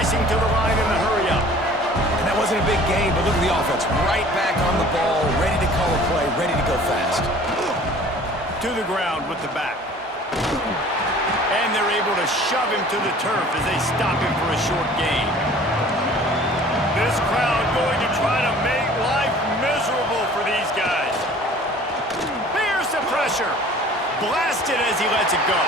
racing to the line in the hurry-up. And that wasn't a big gain, but look at the offense. Right back on the ball, ready to call a play, ready to go fast. To the ground with the back. And they're able to shove him to the turf as they stop him for a short gain. This crowd going to try to make life miserable for these guys. Here's the pressure. Blasted as he lets it go.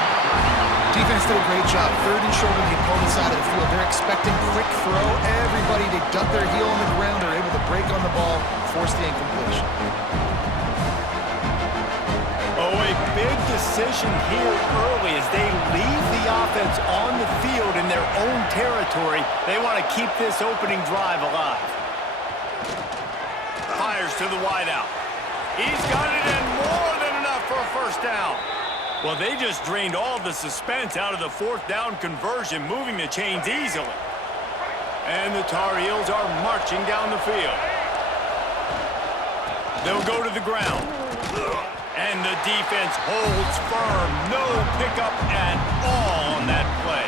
Defense did a great job. Third and short on the opponent's side of the field. They're expecting quick throw. Everybody, they dug their heel on the ground. They're able to break on the ball, force the incompletion. Oh, a big decision here early as they leave the offense on the field in their own territory. They want to keep this opening drive alive. Fires to the wideout. He's got it in more than enough for a first down. Well, they just drained all the suspense out of the fourth down conversion, moving the chains easily. And the Tar Heels are marching down the field. They'll go to the ground. And the defense holds firm. No pickup at all on that play.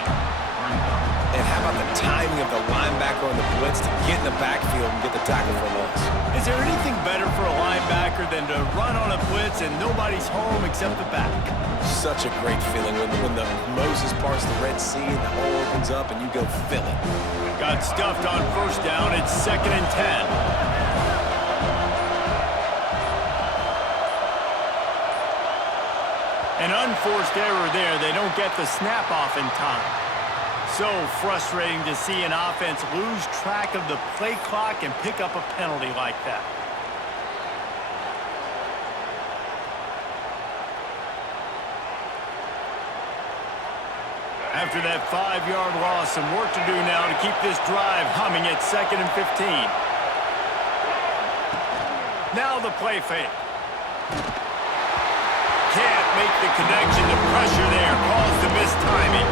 And how about the timing of the linebacker on the blitz to get in the backfield and get the tackle for loss? Is there anything better for a linebacker than to run on a blitz and nobody's home except the back? Such a great feeling when the Moses parts the Red Sea and the hole opens up and you go fill it. Got stuffed on first down. It's 2nd and 10. An unforced error there. They don't get the snap off in time. So frustrating to see an offense lose track of the play clock and pick up a penalty like that. After that 5-yard loss, some work to do now to keep this drive humming at 2nd and 15. Now the play fake. Can't make the connection. The pressure there caused the missed timing.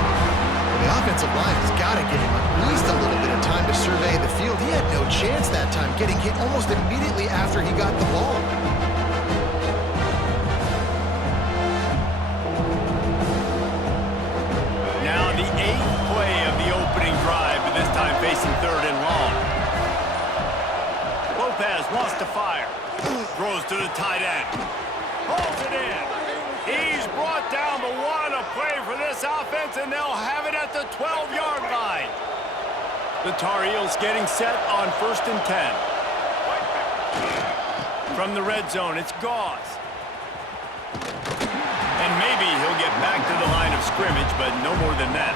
The offensive line has got to give him at least a little bit of time to survey the field. He had no chance that time, getting hit almost immediately after he got the ball. Now the 8th play of the opening drive, but this time facing 3rd and long. Lopez wants to fire. Throws to the tight end. Holds it in. He's brought down, but what a play for this offense, and they'll have it at the 12-yard line. The Tar Heels getting set on 1st and 10. From the red zone, it's Gauze. And maybe he'll get back to the line of scrimmage, but no more than that.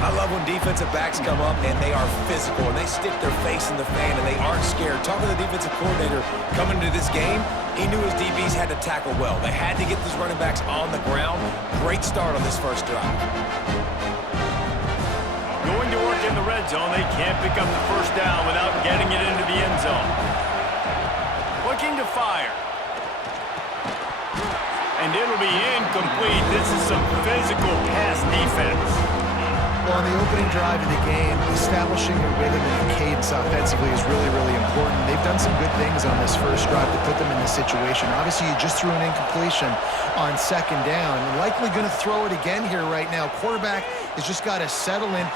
I love when defensive backs come up and they are physical and they stick their face in the fan and they aren't scared. Talking to the defensive coordinator coming into this game, he knew his DBs had to tackle well. They had to get these running backs on the ground. Great start on this first drive. Going to work in the red zone, they can't pick up the first down without getting it into the end zone. Looking to fire. And it'll be incomplete. This is some physical pass defense. Well, on the opening drive of the game, establishing a rhythm and a cadence offensively is really, really important. They've done some good things on this first drive to put them in this situation. Obviously, you just threw an incompletion on 2nd down. Likely going to throw it again here right now. Quarterback has just got to settle in.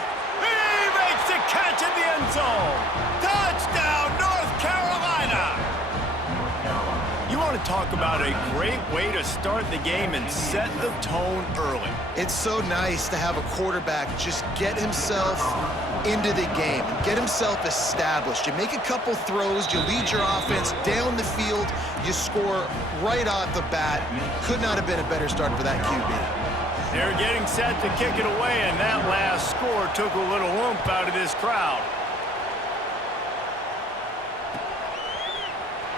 He makes the catch in the end zone. Touchdown, North Carolina. You want to talk about a great way to start the game and set the tone early. It's so nice to have a quarterback just get himself into the game, get himself established. You make a couple throws, you lead your offense down the field, you score right off the bat. Could not have been a better start for that QB. They're getting set to kick it away, and that last score took a little oomph out of this crowd.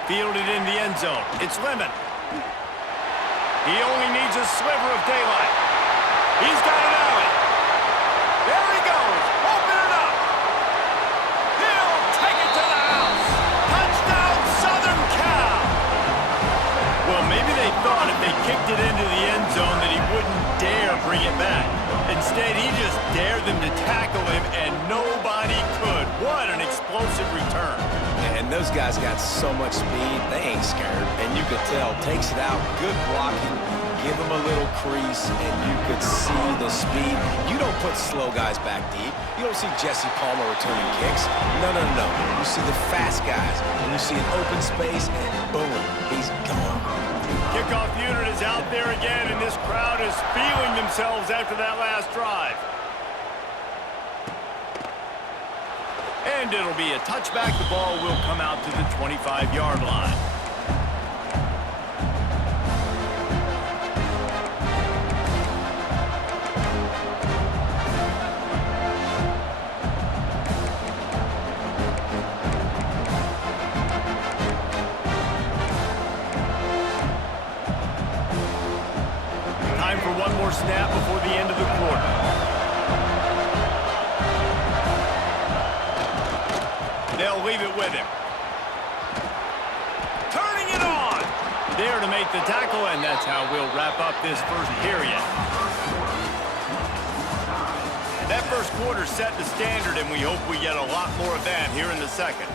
Fielded in the end zone. It's Lemon. He only needs a sliver of daylight. He's got an alley. There he goes. Open it up. He'll take it to the house. Touchdown, Southern Cal. Well, maybe they thought if they kicked it into the end zone that he wouldn't dare bring it back. Instead, he just dared them to tackle him, and nobody could. What an explosive return. And those guys got so much speed, they ain't scared. And you could tell, takes it out, good blocking, give him a little crease, and you could see the speed. You don't put slow guys back deep. You don't see Jesse Palmer returning kicks. No, no, no. You see the fast guys, and you see an open space, and boom, he's gone. Kickoff unit is out there again, and this crowd is feeling themselves after that last drive. And it'll be a touchback. The ball will come out to the 25-yard line. Time for one more snap before the end of the quarter. They'll leave it with him. Turning it on. There to make the tackle, and that's how we'll wrap up this first period. That first quarter set the standard, and we hope we get a lot more of that here in the second.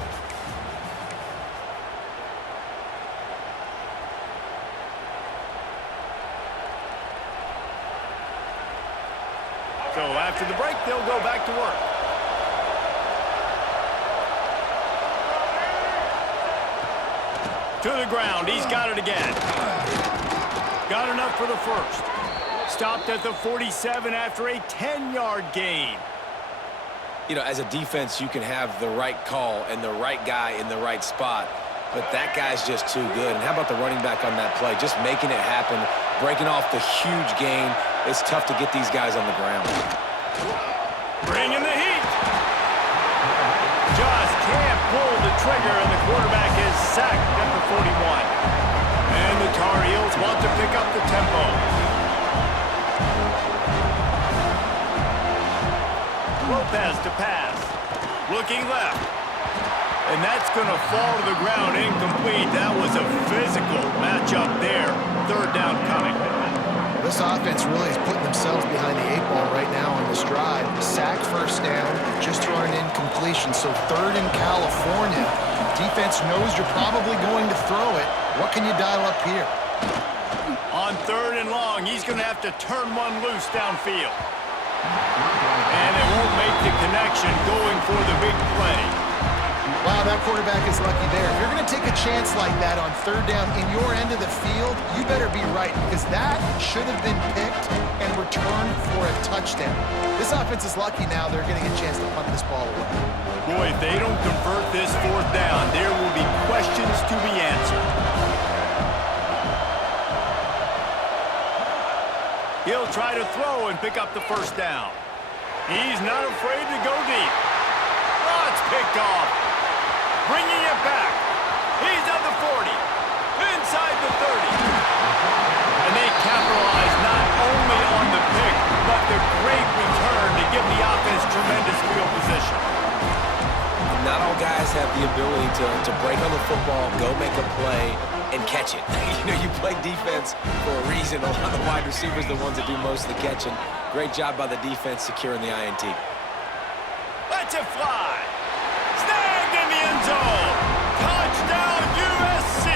So after the break, they'll go back to work. To the ground. He's got it again. Got enough for the first. Stopped at the 47 after a 10-yard gain. You know, as a defense, you can have the right call and the right guy in the right spot, but that guy's just too good. And how about the running back on that play? Just making it happen, breaking off the huge gain. It's tough to get these guys on the ground. Bringing the heat. Just can't pull the trigger, and the quarterback is sacked at the 41. And the Tar Heels want to pick up the tempo. Lopez to pass. Looking left. And that's going to fall to the ground incomplete. That was a physical matchup there. Third down coming. This offense really is putting themselves behind the 8-ball right now on this drive. Sack first down, just thrown an incompletion. So third in California. Defense knows you're probably going to throw it. What can you dial up here? On third and long, he's going to have to turn one loose downfield. And it won't make the connection going for the big play. Wow, that quarterback is lucky there. If you're going to take a chance like that on third down in your end of the field, you better be right, because that should have been picked and returned for a touchdown. This offense is lucky now they're getting a chance to punt this ball away. Boy, if they don't convert this fourth down, there will be questions to be answered. He'll try to throw and pick up the first down. He's not afraid to go deep. Oh, it's picked off. Bringing it back. He's at the 40. Inside the 30. And they capitalize not only on the pick, but the great return to give the offense tremendous field position. Not all guys have the ability to break on the football, go make a play, and catch it. You know, you play defense for a reason. A lot of the wide receivers are the ones that do most of the catching. Great job by the defense securing the INT. Let's it fly. Snagged in the end zone. Touchdown, USC.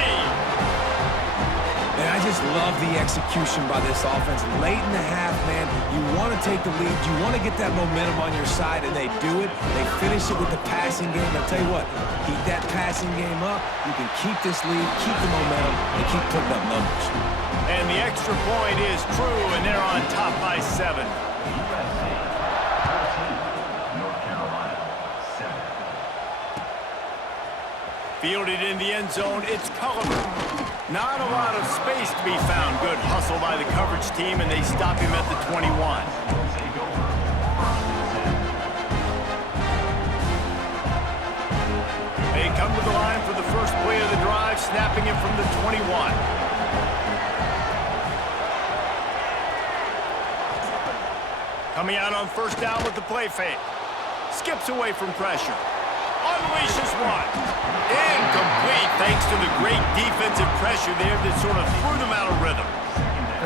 And I just love the execution by this offense. Late in the half, man, you want to take the lead. You want to get that momentum on your side, and they do it. They finish it with the passing game. I'll tell you what, keep that passing game up. You can keep this lead, keep the momentum, and keep putting up numbers. And the extra point is true, and they're on top by 7. Fielded in the end zone, it's Culliver. Not a lot of space to be found. Good hustle by the coverage team, and they stop him at the 21. They come to the line for the first play of the drive, snapping it from the 21. Coming out on first down with the play fake. Skips away from pressure. Unleashes one. Incomplete thanks to the great defensive pressure there that sort of threw them out of rhythm.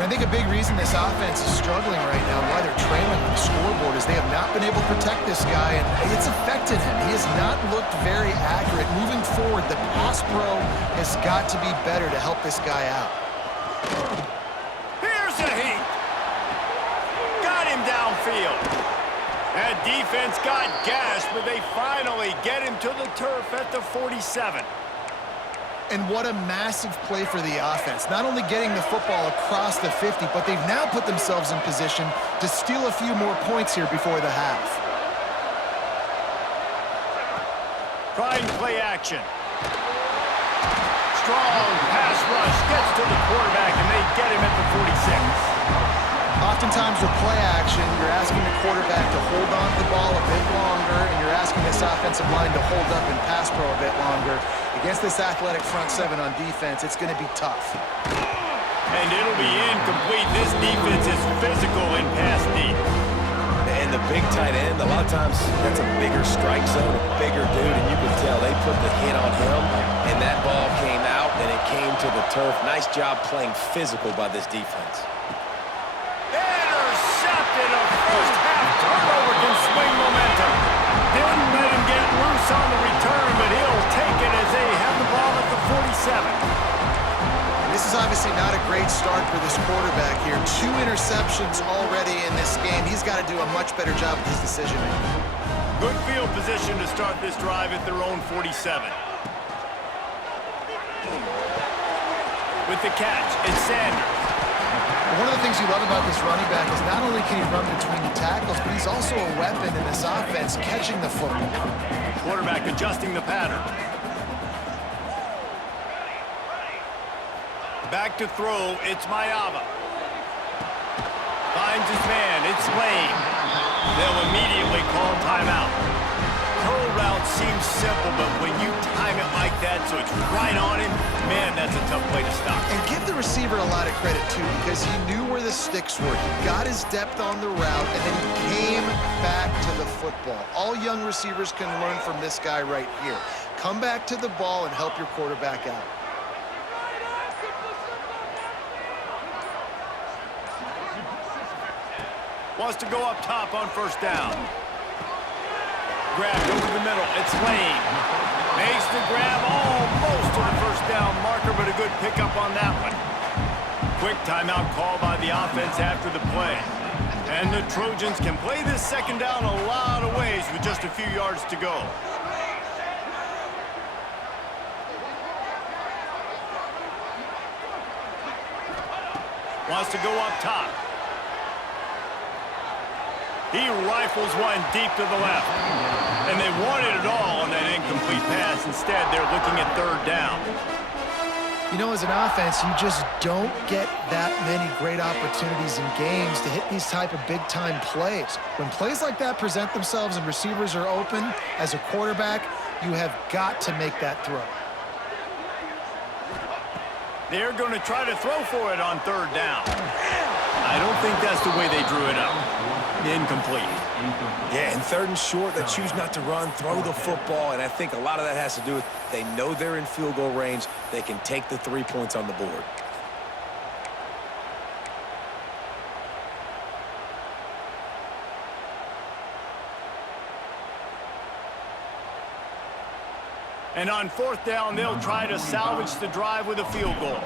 And I think a big reason this offense is struggling right now, why they're trailing on the scoreboard, is they have not been able to protect this guy, and it's affected him. He has not looked very accurate. Moving forward, the pass pro has got to be better to help this guy out. Here's That defense got gashed, but they finally get him to the turf at the 47. And what a massive play for the offense. Not only getting the football across the 50, but they've now put themselves in position to steal a few more points here before the half. Trying play action. Strong pass rush gets to the quarterback, and they get him at the 46. Oftentimes with play action, you're asking the quarterback to hold on to the ball a bit longer, and you're asking this offensive line to hold up in pass pro a bit longer. Against this athletic front seven on defense, it's going to be tough. And it'll be incomplete. This defense is physical in pass deep. And the big tight end, a lot of times that's a bigger strike zone, a bigger dude, and you can tell they put the hit on him, and that ball came out, and it came to the turf. Nice job playing physical by this defense. Intercepted. A first-half turnover can swing momentum. Didn't let him get loose on the return, but he'll take it as they have the ball at the 47. This is obviously not a great start for this quarterback here. 2 interceptions already in this game. He's got to do a much better job with his decision-making. Good field position to start this drive at their own 47. With the catch, it's Sanders. One of the things you love about this running back is not only can he run between the tackles, but he's also a weapon in this offense, catching the football. Quarterback adjusting the pattern. Back to throw, it's Mayava. Finds his man, it's Lane. They'll immediately call timeout. Curl route seems simple, but when you time it like that so it's right on him, man, that's a tough play to stop. And give the receiver a lot of credit, too, because he knew where the sticks were. He got his depth on the route, and then he came back to the football. All young receivers can learn from this guy right here. Come back to the ball and help your quarterback out. Wants to go up top on first down. Grabbed over the middle. It's Lane. Makes the grab almost to the first down marker, but a good pickup on that one. Quick timeout call by the offense after the play. And the Trojans can play this second down a lot of ways with just a few yards to go. Wants to go up top. He rifles one deep to the left. And they wanted it all on that incomplete pass. Instead, they're looking at third down. You know, as an offense, you just don't get that many great opportunities in games to hit these type of big-time plays. When plays like that present themselves and receivers are open, as a quarterback, you have got to make that throw. They're going to try to throw for it on third down. I don't think that's the way they drew it up. Incomplete. Yeah, and third and short, they choose not to run, throw the football, and I think a lot of that has to do with they know they're in field goal range. They can take the 3 points on the board. And on fourth down, they'll try to salvage the drive with a field goal.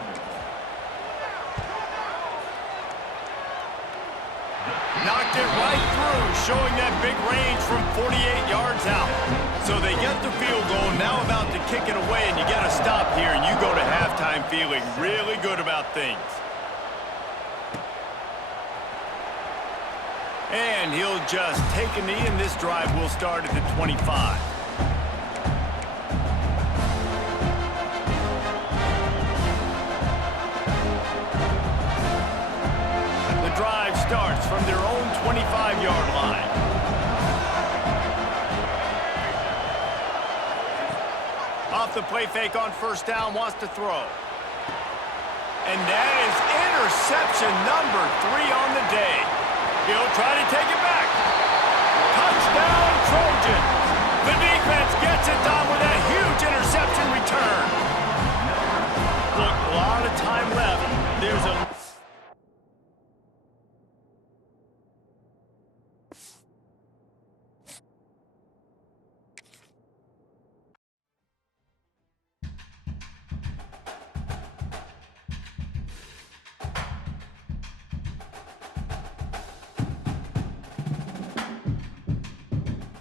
Knocked it right through, showing that big range from 48 yards out. So they get the field goal, now about to kick it away, and you get a stop here, and you go to halftime feeling really good about things. And he'll just take a knee, and this drive will start at the 25. Starts from their own 25-yard line. Off the play fake on first down, wants to throw. And that is interception number 3 on the day. He'll try to take it back.